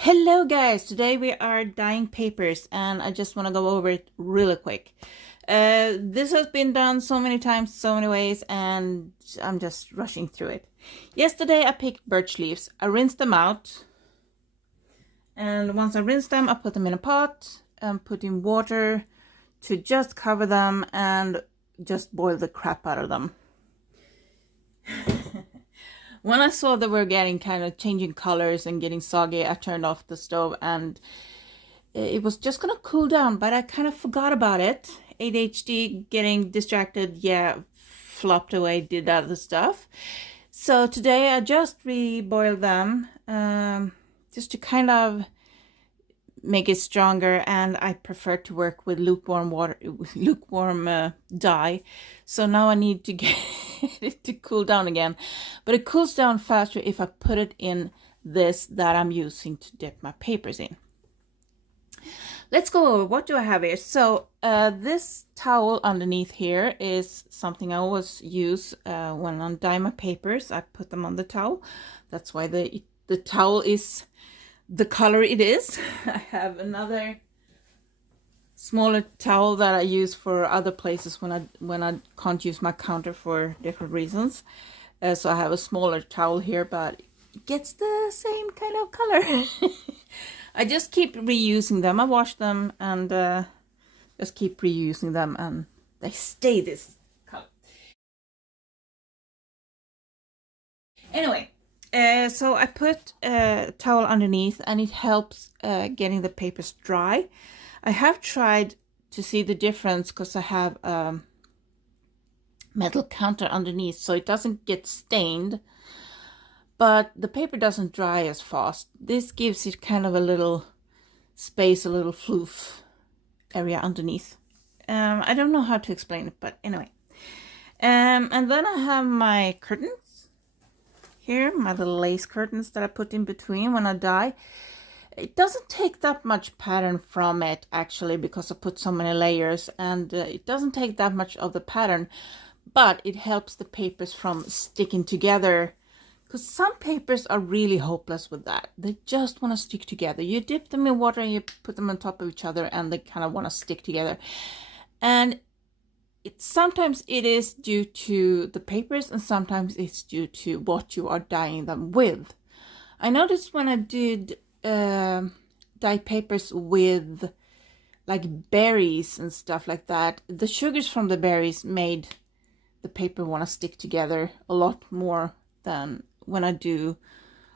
Hello guys, today we are dyeing papers and I just want to go over it really quick. This has been done so many times, so many ways, and I'm just rushing through it. Yesterday I picked birch leaves. I rinsed them out, and once I rinsed them I put them in a pot and put in water to just cover them and just boil the crap out of them. When I saw they were getting kind of changing colors and getting soggy, I turned off the stove and it was just gonna cool down, but I kind of forgot about it. ADHD, getting distracted, yeah, flopped away, did other stuff. So today I just reboiled them just to kind of make it stronger, and I prefer to work with lukewarm water, lukewarm dye. So now I need to get it to cool down again, but it cools down faster if I put it in this that I'm using to dip my papers in. Let's go over what do I have here. So this towel underneath here is something I always use when I dye my papers. I put them on the towel. That's why the towel is the color it is. I have another smaller towel that I use for other places when I can't use my counter for different reasons. So I have a smaller towel here, but it gets the same kind of color. I just keep reusing them. I wash them and just keep reusing them, and they stay this color. Anyway. So I put a towel underneath and it helps getting the papers dry. I have tried to see the difference because I have a metal counter underneath so it doesn't get stained, but the paper doesn't dry as fast. This gives it kind of a little space, a little floof area underneath. I don't know how to explain it, but anyway. And then I have my curtains. Here, my little lace curtains that I put in between when I dye. It doesn't take that much pattern from it actually, because I put so many layers, and it doesn't take that much of the pattern, but it helps the papers from sticking together, because some papers are really hopeless with that. They just want to stick together. You dip them in water and you put them on top of each other and they kind of want to stick together. And sometimes it is due to the papers and sometimes it's due to what you are dyeing them with. I noticed when I did dye papers with like berries and stuff like that, the sugars from the berries made the paper want to stick together a lot more than when I do,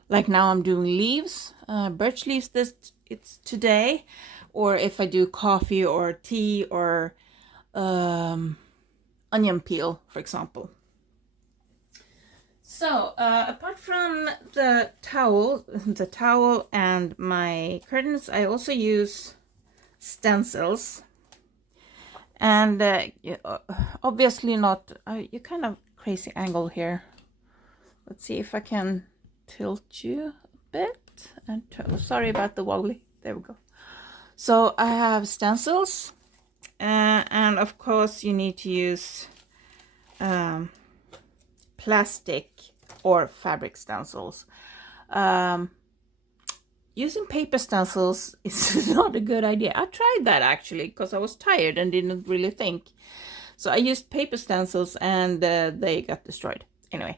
like now I'm doing leaves, birch leaves it's today, or if I do coffee or tea or onion peel, for example. So apart from the towel and my curtains, I also use stencils. And obviously not, you kind of crazy angle here. Let's see if I can tilt you a bit. And sorry about the wobbly. There we go. So I have stencils. And of course you need to use plastic or fabric stencils. Using paper stencils is not a good idea. I tried that actually because I was tired and didn't really think. So I used paper stencils and they got destroyed. Anyway,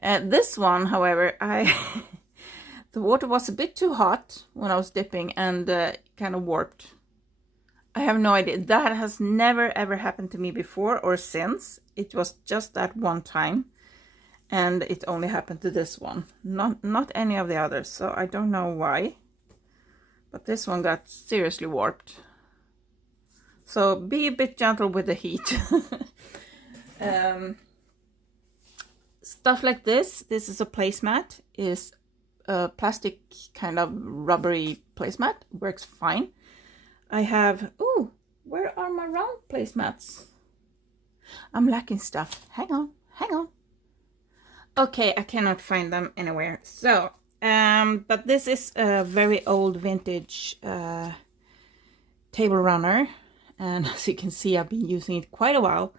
this one, however, the water was a bit too hot when I was dipping and kind of warped. I have no idea. That has never ever happened to me before or since. It was just that one time, and it only happened to this one, not any of the others. So I don't know why, but this one got seriously warped. So be a bit gentle with the heat. Stuff like this. This is a placemat. Is a plastic kind of rubbery placemat. Works fine. I have, oh, where are my round placemats? I'm lacking stuff. Hang on. Okay, I cannot find them anywhere. So, but this is a very old vintage table runner. And as you can see, I've been using it quite a while.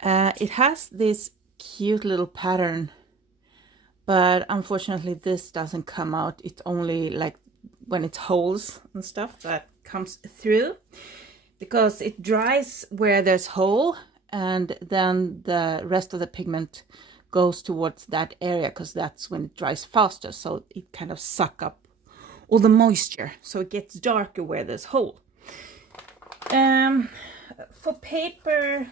It has this cute little pattern, but unfortunately this doesn't come out. It's only like when it's holes and stuff that comes through, because it dries where there's hole, and then the rest of the pigment goes towards that area, because that's when it dries faster, so it kind of suck up all the moisture, so it gets darker where there's hole. For paper,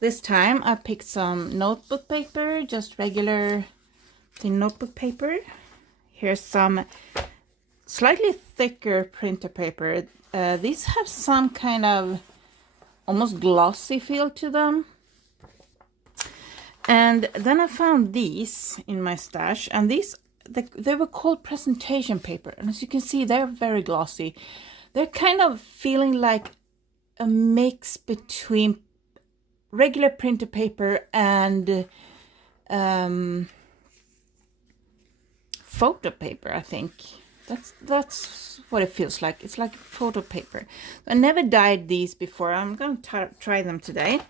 this time I picked some notebook paper, just regular thin notebook paper. Here's some slightly thicker printer paper. These have some kind of almost glossy feel to them. And then I found these in my stash, and these, they were called presentation paper, and as you can see, they're very glossy. They're kind of feeling like a mix between regular printer paper and photo paper, I think. That's what it feels like. It's like photo paper. I never dyed these before. I'm going to try them today.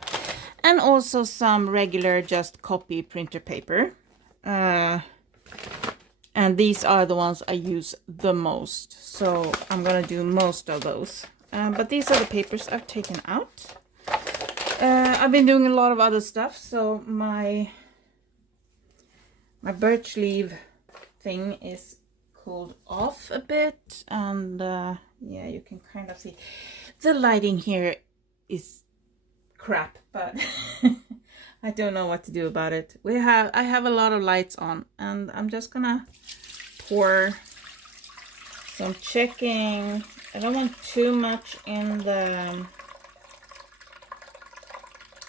And also some regular just copy printer paper. And these are the ones I use the most. So I'm going to do most of those. But these are the papers I've taken out. I've been doing a lot of other stuff. So my birch leaf thing is cooled off a bit. And yeah, you can kind of see. The lighting here is crap, but I don't know what to do about it. I have a lot of lights on, and I'm just gonna pour some checking. I don't want too much in the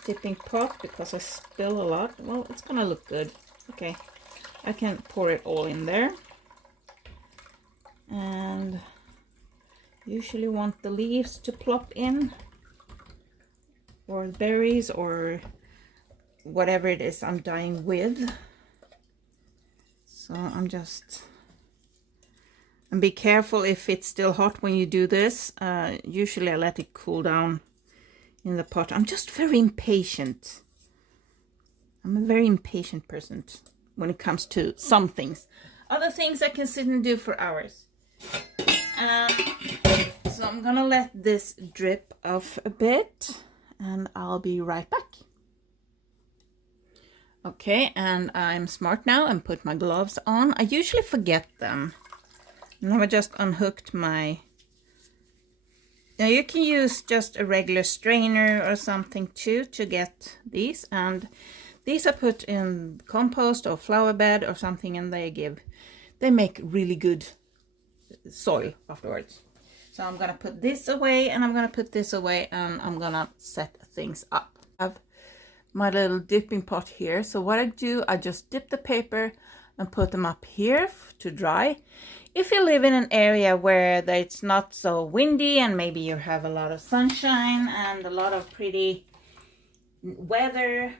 dipping pot because I spill a lot. Well, it's gonna look good. Okay, I can pour it all in there, and usually want the leaves to plop in, or berries, or whatever it is I'm dyeing with. So and be careful if it's still hot when you do this. Usually I let it cool down in the pot. I'm just very impatient. I'm a very impatient person when it comes to some things. Other things I can sit and do for hours. So I'm gonna let this drip off a bit, and I'll be right back. Okay, and I'm smart now and put my gloves on. I usually forget them. Now I just unhooked my... Now you can use just a regular strainer or something too to get these. And these I put in compost or flower bed or something, and they make really good soil afterwards. So I'm gonna put this away, and I'm gonna put this away, and I'm gonna set things up. I have my little dipping pot here. So what I do, I just dip the paper and put them up here to dry. If you live in an area where it's not so windy, and maybe you have a lot of sunshine and a lot of pretty weather,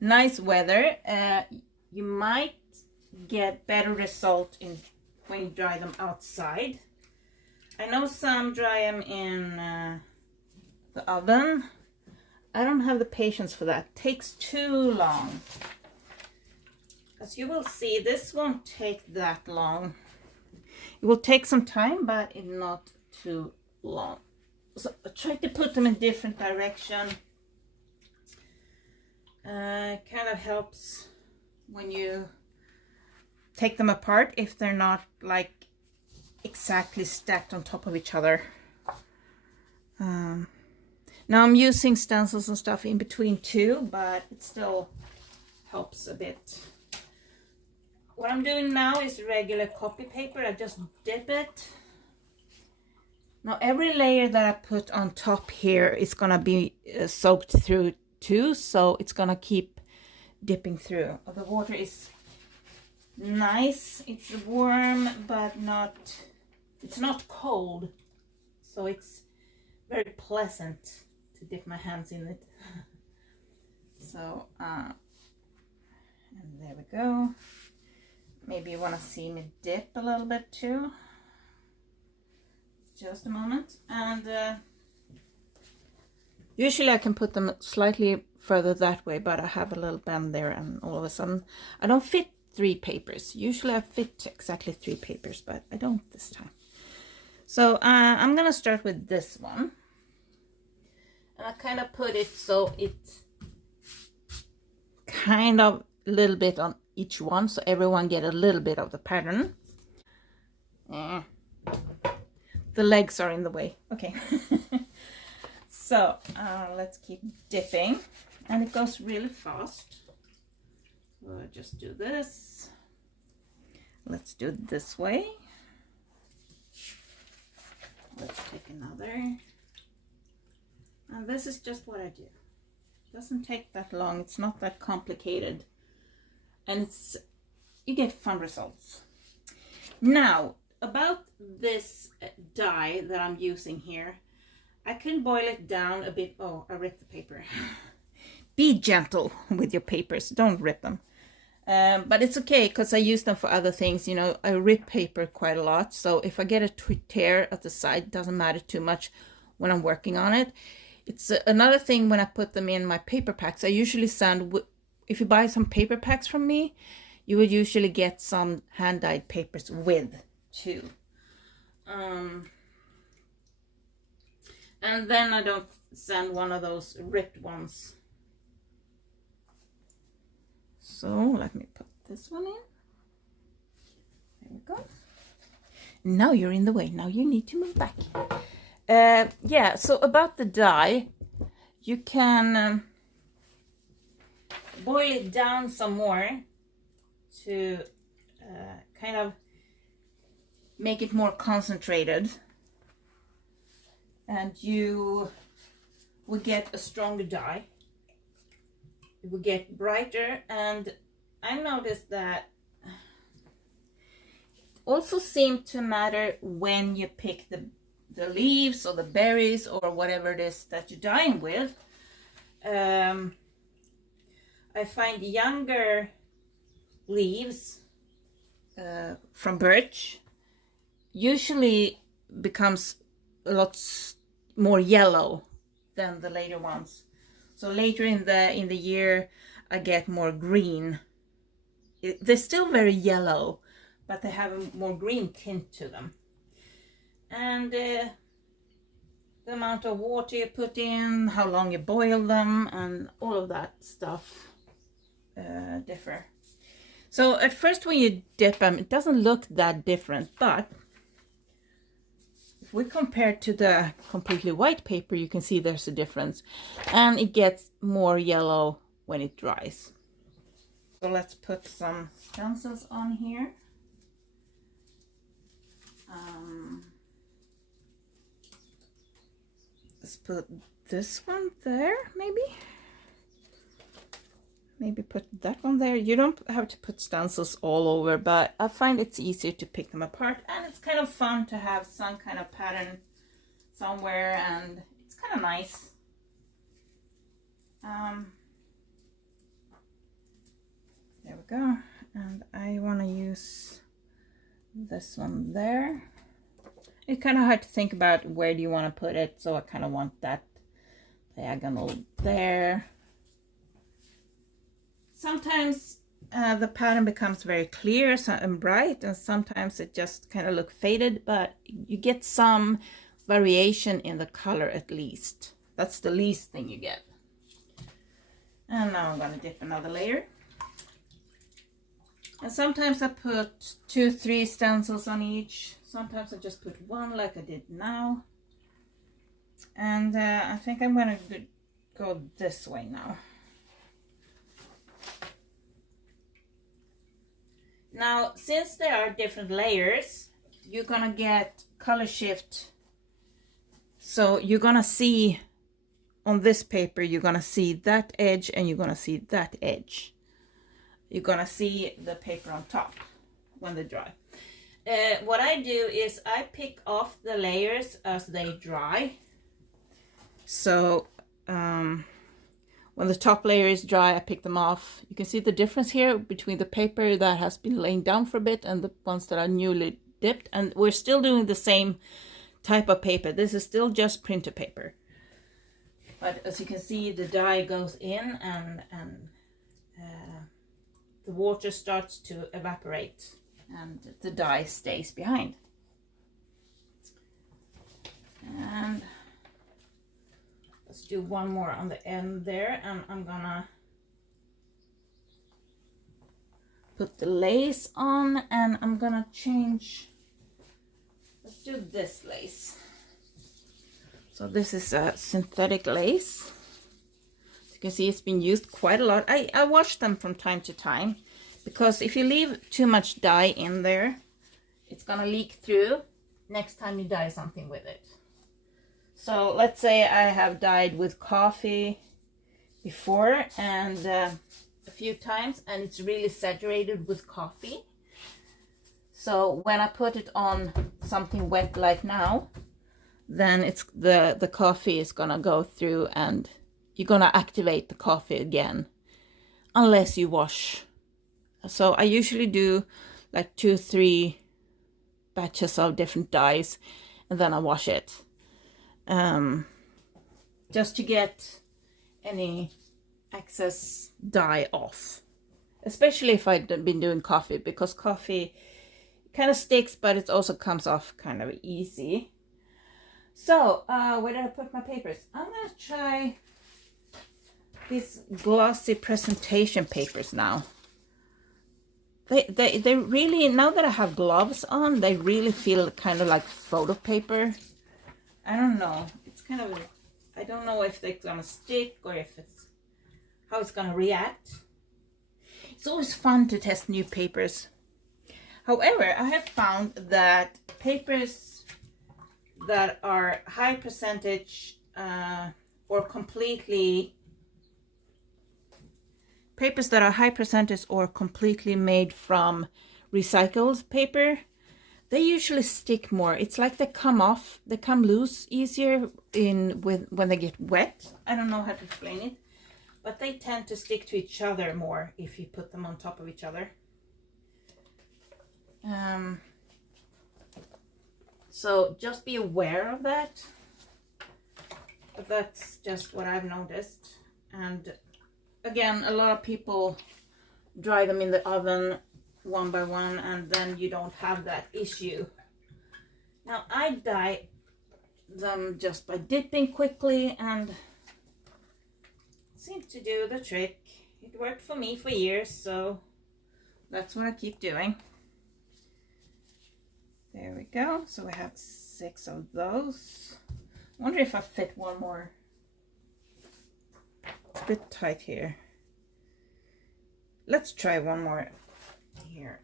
nice weather, you might get better result when you dry them outside. I know some dry them in the oven. I don't have the patience for that. It takes too long. As you will see, this won't take that long. It will take some time, but it's not too long. So I try to put them in different direction. Kind of helps when you take them apart if they're not like exactly stacked on top of each other. Now I'm using stencils and stuff in between too, but it still helps a bit. What I'm doing now is regular copy paper. I just dip it. Now every layer that I put on top here is gonna be soaked through too, so it's gonna keep dipping through. The water is nice. It's warm, but it's not cold, so it's very pleasant to dip my hands in it. So and there we go. Maybe you want to see me dip a little bit too. Just a moment. And usually I can put them slightly further that way, but I have a little bend there, and all of a sudden I don't fit 3 papers. Usually I fit exactly 3 papers, but I don't this time. So I'm gonna start with this one. And I kind of put it so it's kind of a little bit on each one, so everyone get a little bit of the pattern. The legs are in the way. Okay. So let's keep dipping, and it goes really fast. We'll just do this. Let's do it this way. Let's take another. And this is just what I do. It doesn't take that long. It's not that complicated. And you get fun results. Now, about this dye that I'm using here, I can boil it down a bit. Oh, I ripped the paper. Be gentle with your papers. Don't rip them. But it's okay because I use them for other things. You know, I rip paper quite a lot. So if I get a tear at the side, it doesn't matter too much when I'm working on it. It's another thing when I put them in my paper packs. I usually send, if you buy some paper packs from me, you would usually get some hand-dyed papers with too. And then I don't send one of those ripped ones. So let me put this one in. There we go. Now you're in the way. Now you need to move back. Yeah, so about the dye, you can boil it down some more to kind of make it more concentrated, and you will get a stronger dye. It will get brighter, and I noticed that it also seemed to matter when you pick the leaves or the berries or whatever it is that you're dyeing with. I find younger leaves from birch usually becomes a lot more yellow than the later ones. So later in the year I get more green. They're still very yellow, but they have a more green tint to them. And the amount of water you put in, how long you boil them, and all of that stuff differ. So at first when you dip them, it doesn't look that different, but if we compare to the completely white paper, you can see there's a difference, and it gets more yellow when it dries. So let's put some stencils on here. Let's put this one there, maybe put that one there. You don't have to put stencils all over, but I find it's easier to pick them apart, and it's kind of fun to have some kind of pattern somewhere, and it's kind of nice. There we go. And I want to use this one there. It's kind of hard to think about where do you want to put it, so I kind of want that diagonal there. Sometimes the pattern becomes very clear and bright, and sometimes it just kind of looks faded, but you get some variation in the color at least. That's the least thing you get. And now I'm going to dip another layer. And sometimes I put 2-3 stencils on each. Sometimes I just put one like I did now. And I think I'm going to go this way now. Now, since there are different layers, you're gonna get color shift. So you're gonna see on this paper, you're gonna see that edge and you're gonna see that edge. You're gonna see the paper on top when they dry. What I do is I pick off the layers as they dry. So when the top layer is dry, I pick them off. You can see the difference here between the paper that has been laying down for a bit and the ones that are newly dipped. And we're still doing the same type of paper. This is still just printer paper. But as you can see, the dye goes in and the water starts to evaporate and the dye stays behind. And let's do one more on the end there, and I'm gonna put the lace on, and I'm gonna change. Let's do this lace. So this is a synthetic lace. As you can see, it's been used quite a lot. I wash them from time to time, because if you leave too much dye in there, it's gonna leak through next time you dye something with it. So let's say I have dyed with coffee before and a few times, and it's really saturated with coffee. So when I put it on something wet like now, then it's the coffee is gonna go through and you're gonna activate the coffee again unless you wash. So I usually do like 2-3 batches of different dyes, and then I wash it. Just to get any excess dye off, especially if I've been doing coffee, because coffee kind of sticks, but it also comes off kind of easy. So where did I put my papers? I'm gonna try these glossy presentation papers now. They really, now that I have gloves on, they really feel kind of like photo paper. I don't know. It's kind of, I don't know if they're gonna stick or if it's, how it's gonna react. It's always fun to test new papers. However, I have found that papers that are high percentage or completely, papers that are high percentage or completely made from recycled paper, they usually stick more. It's like they come off, they come loose easier when they get wet. I don't know how to explain it, but they tend to stick to each other more if you put them on top of each other. So just be aware of that. But that's just what I've noticed. And again, a lot of people dry them in the oven one by one, and then you don't have that issue. Now I dye them just by dipping quickly, and it seems to do the trick. It worked for me for years, so that's what I keep doing. There we go. So we have 6 of those. I wonder if I fit one more. It's a bit tight here. Let's try one more here.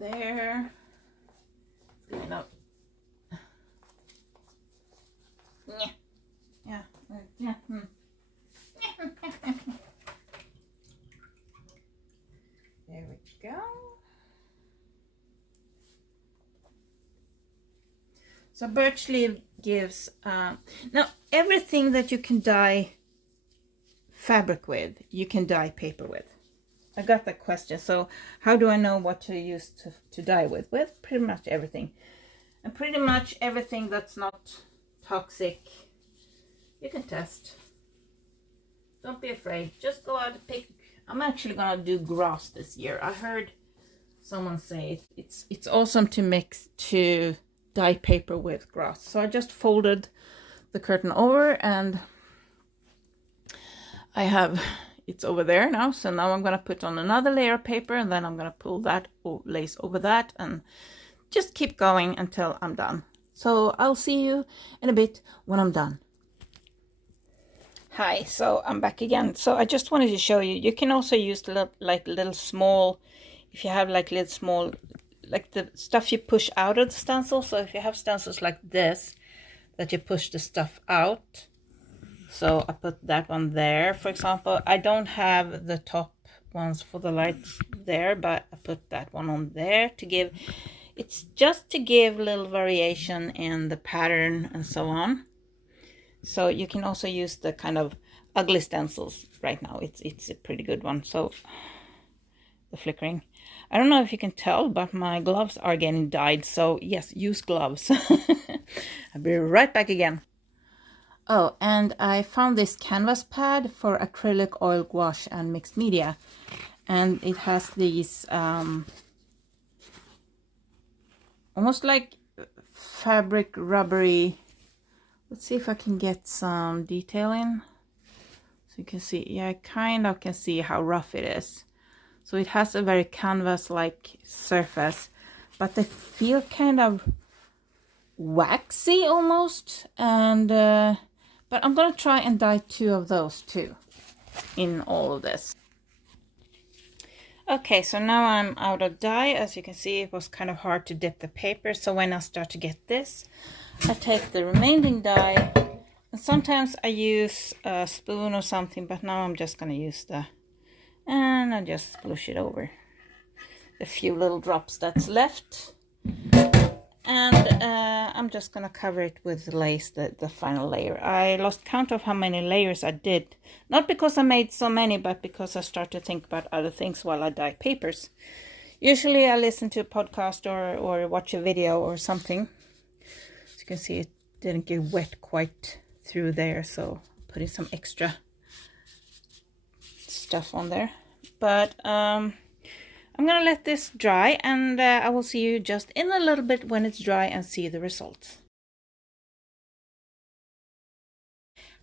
There. Good enough. Yeah. Yeah. Yeah. There we go. So birch leaf gives, now everything that you can dye fabric with, you can dye paper with. I got that question. So how do I know what to use to dye with? With pretty much everything. And pretty much everything that's not toxic, you can test. Don't be afraid. Just go out and pick. I'm actually gonna do grass this year. I heard someone say it's awesome to dye paper with grass. So I just folded the curtain over, and I have it's over there now. So now I'm gonna put on another layer of paper, and then I'm gonna pull that lace over that, and just keep going until I'm done. So I'll see you in a bit when I'm done. Hi, so I'm back again. So I just wanted to show you, you can also use little small, if you have like little small, like the stuff you push out of the stencil. So if you have stencils like this, that you push the stuff out. So I put that one there, for example. I don't have the top ones for the lights there, but I put that one on there to give, it's just to give a little variation in the pattern and so on. So you can also use the kind of ugly stencils right now. It's a pretty good one. So the flickering, I don't know if you can tell, but my gloves are getting dyed. So yes, use gloves. I'll be right back again. Oh, and I found this canvas pad for acrylic, oil, gouache, and mixed media. And it has these almost like fabric rubbery. Let's see if I can get some detail in. So you can see, yeah, I kind of can see how rough it is. So it has a very canvas-like surface, but they feel kind of waxy almost. And but I'm gonna try and dye 2 of those too in all of this. Okay, so now I'm out of dye. As you can see, it was kind of hard to dip the paper. So when I start to get this, I take the remaining dye. And sometimes I use a spoon or something, but now I'm just gonna use and I just sploosh it over the few little drops that's left. And I'm just gonna cover it with lace, the final layer. I lost count of how many layers I did. Not because I made so many, but because I start to think about other things while I dye papers. Usually I listen to a podcast or watch a video or something. As you can see, it didn't get wet quite through there, so putting some extra stuff on there. But I'm gonna let this dry, and I will see you just in a little bit when it's dry and see the results.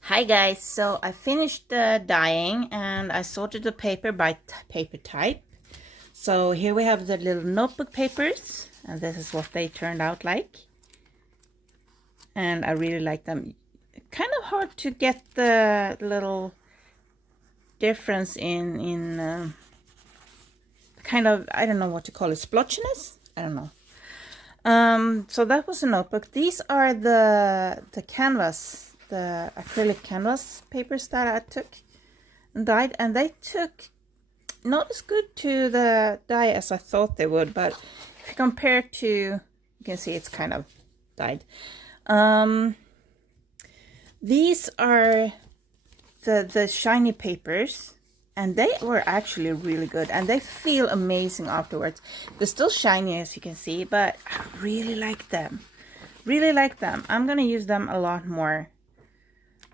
Hi guys, so I finished dyeing and I sorted the paper by paper type. So here we have the little notebook papers, and this is what they turned out like. And I really like them. Kind of hard to get the little difference in kind of, I don't know what to call it, splotchiness? I don't know. So that was a notebook. These are the canvas, the acrylic canvas papers that I took and dyed, and they took not as good to the dye as I thought they would, but if you compare to, you can see it's kind of dyed. These are the shiny papers, and they were actually really good, and they feel amazing afterwards. They're still shiny, as you can see, but I really like them. Really like them. I'm gonna use them a lot more.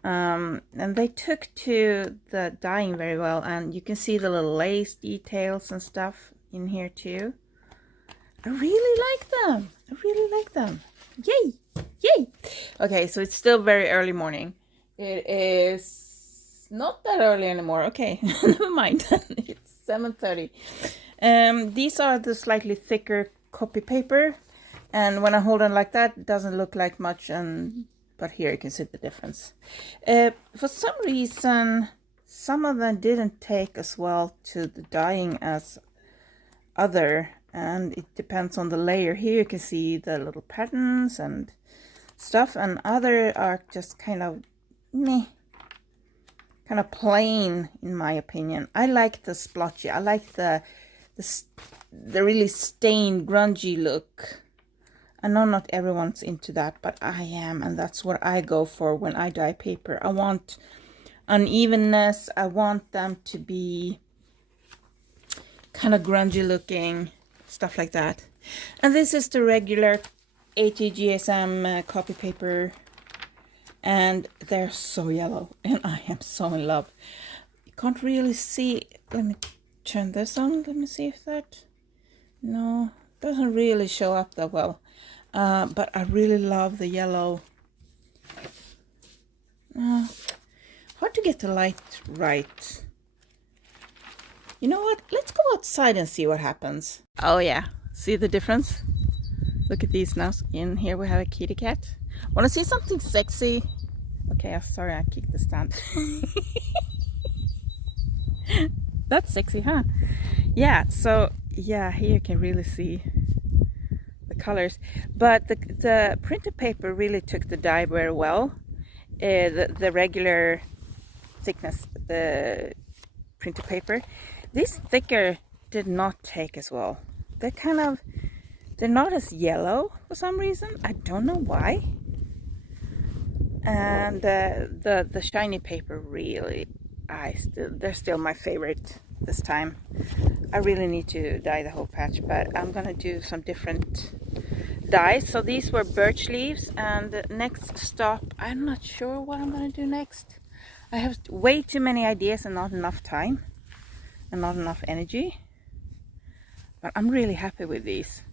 And they took to the dyeing very well, and you can see the little lace details and stuff in here too. I really like them. I really like them. Yay! Yay! Okay, so it's still very early morning. It is not that early anymore. Okay, never mind. It's 7:30. These are the slightly thicker copy paper, and when I hold on like that, it doesn't look like much, but here you can see the difference. For some reason, some of them didn't take as well to the dyeing as other, and it depends on the layer. Here you can see the little patterns and stuff, and other are just kind of meh, kind of plain in my opinion. I like the splotchy. I like the really stained, grungy look. I know not everyone's into that, but I am, and that's what I go for when I dye paper. I want unevenness. I want them to be kind of grungy looking, stuff like that. And this is the regular 80 GSM copy paper, and they're so yellow, and I am so in love. You can't really see. Let me turn this on. Let me see if that, no, doesn't really show up that well. But I really love the yellow. Hard to get the light right. You know what? Let's go outside and see what happens. Oh yeah, see the difference? Look at these now. In here we have a kitty cat. Want to see something sexy? Okay, I'm sorry I kicked the stand. That's sexy, huh? Yeah, so yeah, here you can really see the colors. But the printed paper really took the dye very well. The regular thickness, the printed paper. This thicker did not take as well. They're not as yellow for some reason. I don't know why. And the shiny paper really, they're still my favorite this time. I really need to dye the whole patch, but I'm gonna do some different die. So these were birch leaves, and the next stop, I'm not sure what I'm gonna do next. I have way too many ideas and not enough time and not enough energy, but I'm really happy with these.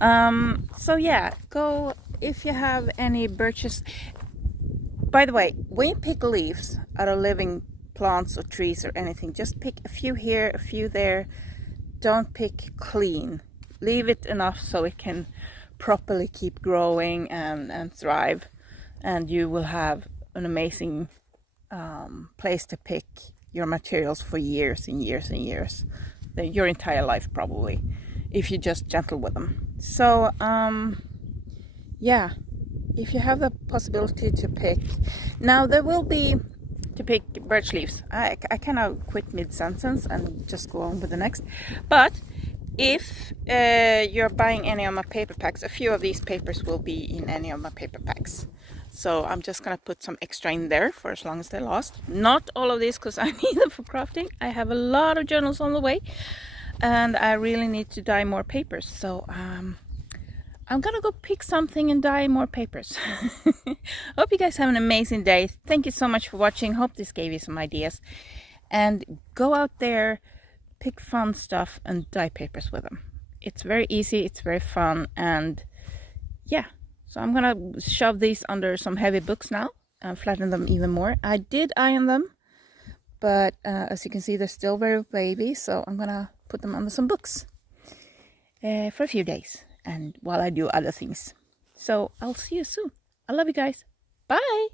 So yeah, go if you have any birches. By the way, when you pick leaves out of living plants or trees or anything, just pick a few here, a few there. Don't pick clean. Leave it enough so it can properly keep growing and thrive, and you will have an amazing place to pick your materials for years and years and years, your entire life probably, if you're just gentle with them. So yeah, if you have the possibility to pick, now there will be to pick birch leaves. I kind of quit mid-sentence and just go on with the next. But if you're buying any of my paper packs, a few of these papers will be in any of my paper packs. So I'm just gonna put some extra in there for as long as they last. Not all of these, because I need them for crafting. I have a lot of journals on the way, and I really need to dye more papers. So I'm gonna go pick something and dye more papers. Hope you guys have an amazing day. Thank you so much for watching. Hope this gave you some ideas. And go out there, pick fun stuff and dye papers with them. It's very easy, it's very fun, and yeah. So I'm gonna shove these under some heavy books now and flatten them even more. I did iron them, but as you can see, they're still very wavy, so I'm gonna put them under some books for a few days, and while I do other things. So I'll see you soon. I love you guys. Bye.